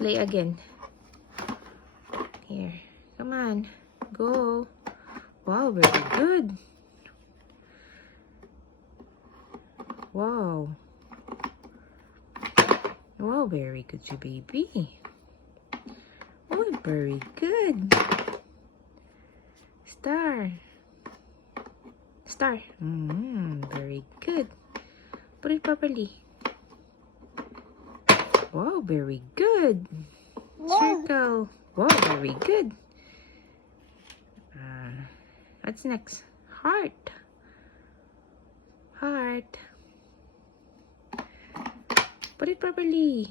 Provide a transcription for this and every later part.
Play again. Here. Come on. Go. Wow, very good. Wow. Wow, very good, you baby. Oh, very good. Star. Star. Very good. Put it properly. Wow, very good. Circle. Wow, very good. What's next? Heart. Heart. Put it properly.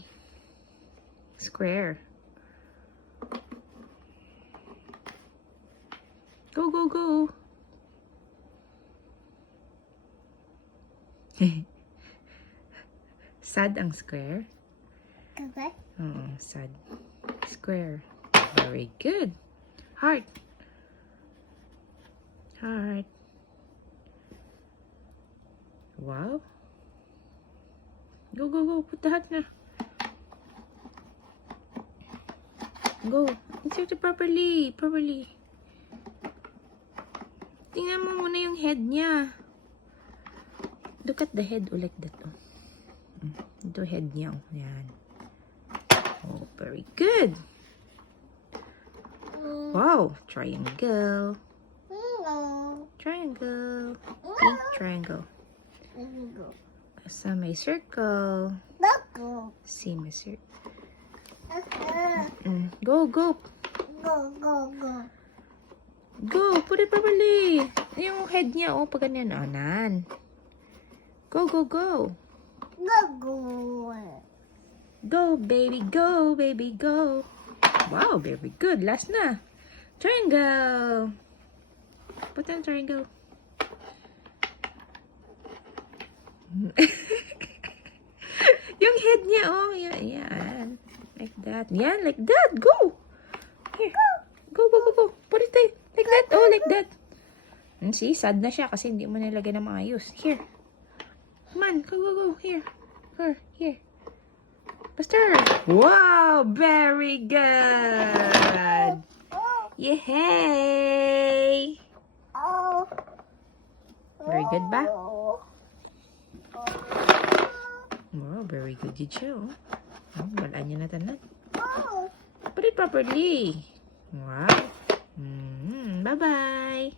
Square. Go, go, go. Sad ang square. Okay. Sad. Square. Very good. Heart. Heart. Wow. Go, go, go. Put the heart na. Go. Insert it properly. Properly. Tingnan mo muna yung head niya. Look at the head. Oh, like that. Oh. Ito head niya. Oh. Yan. Oh, very good. Wow. Triangle. Triangle. Pink triangle. Sa may circle. See my circle. Go, go. Go. Put it properly. Yung head niya, oh, pag ganyan. Oh, nan. Go, go, go. Go, baby. Go, baby. Go. Wow, very good. Last na. Triangle. Put on triangle. Yung head niya, oh, yan. Like that. Yan, like that. Go. Here. Go, go, go, go. Put it like that. Oh, like that. And see, sad na siya kasi hindi mo nilagay na maayos. Here. Come on. Go, go, go. Here. Here. Buster. Wow, very good. Yay. Very good ba? Wow, very good did you. Wala niya na tanan. Put it properly. Wow. Bye-bye.